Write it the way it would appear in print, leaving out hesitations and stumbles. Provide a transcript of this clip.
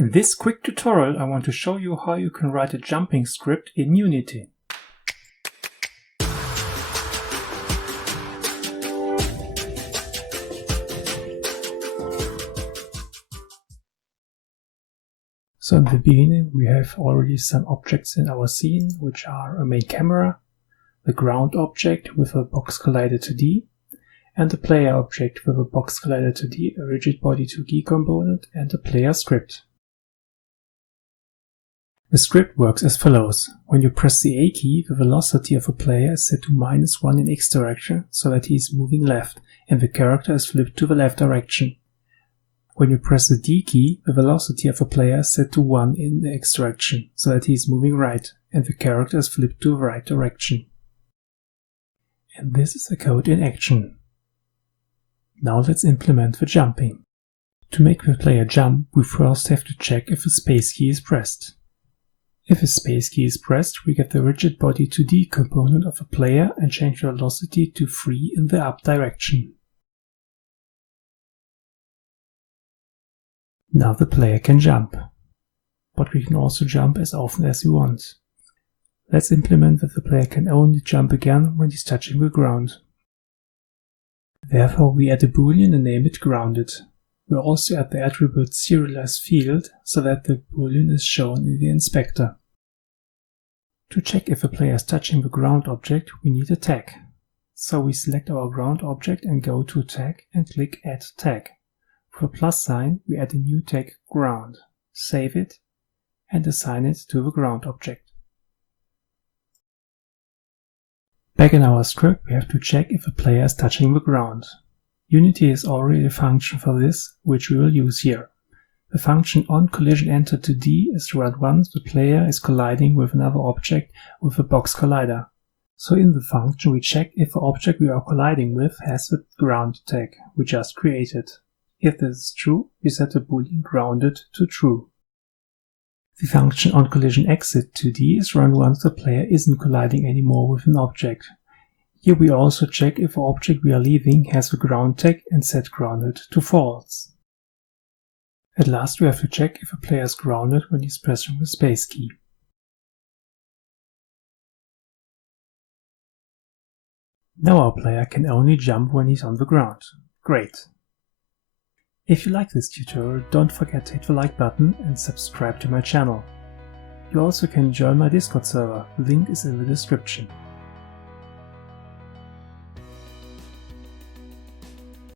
In this quick tutorial I want to show you how you can write a jumping script in Unity. So in the beginning we have already some objects in our scene, which are a main camera, the ground object with a box collider 2D, and the player object with a box collider 2D, a rigid body 2D component, and a player script. The script works as follows. When you press the A key, the velocity of a player is set to -1 in X direction, so that he is moving left, and the character is flipped to the left direction. When you press the D key, the velocity of a player is set to 1 in the X direction, so that he is moving right, and the character is flipped to the right direction. And this is the code in action. Now let's implement the jumping. To make the player jump, we first have to check if the space key is pressed. If a space key is pressed, we get the rigid body 2D component of a player and change the velocity to 3 in the up direction. Now the player can jump, but we can also jump as often as we want. Let's implement that the player can only jump again when he's touching the ground. Therefore we add a boolean and name it grounded. We also add the attribute serialize field so that the boolean is shown in the inspector. To check if a player is touching the ground object, we need a tag. So we select our ground object and go to tag and click add tag. For the plus sign, we add a new tag ground, save it, and assign it to the ground object. Back in our script, we have to check if a player is touching the ground. Unity has already a function for this, which we will use here. The function onCollisionEnter2D is run once the player is colliding with another object with a box collider. So in the function we check if the object we are colliding with has the ground tag we just created. If this is true, we set the boolean grounded to true. The function onCollisionExit2D is run once the player isn't colliding anymore with an object. Here we also check if the object we are leaving has the ground tag and set grounded to false. At last we have to check if a player is grounded when he's pressing the space key. Now our player can only jump when he's on the ground. Great! If you like this tutorial, don't forget to hit the like button and subscribe to my channel. You also can join my Discord server, the link is in the description.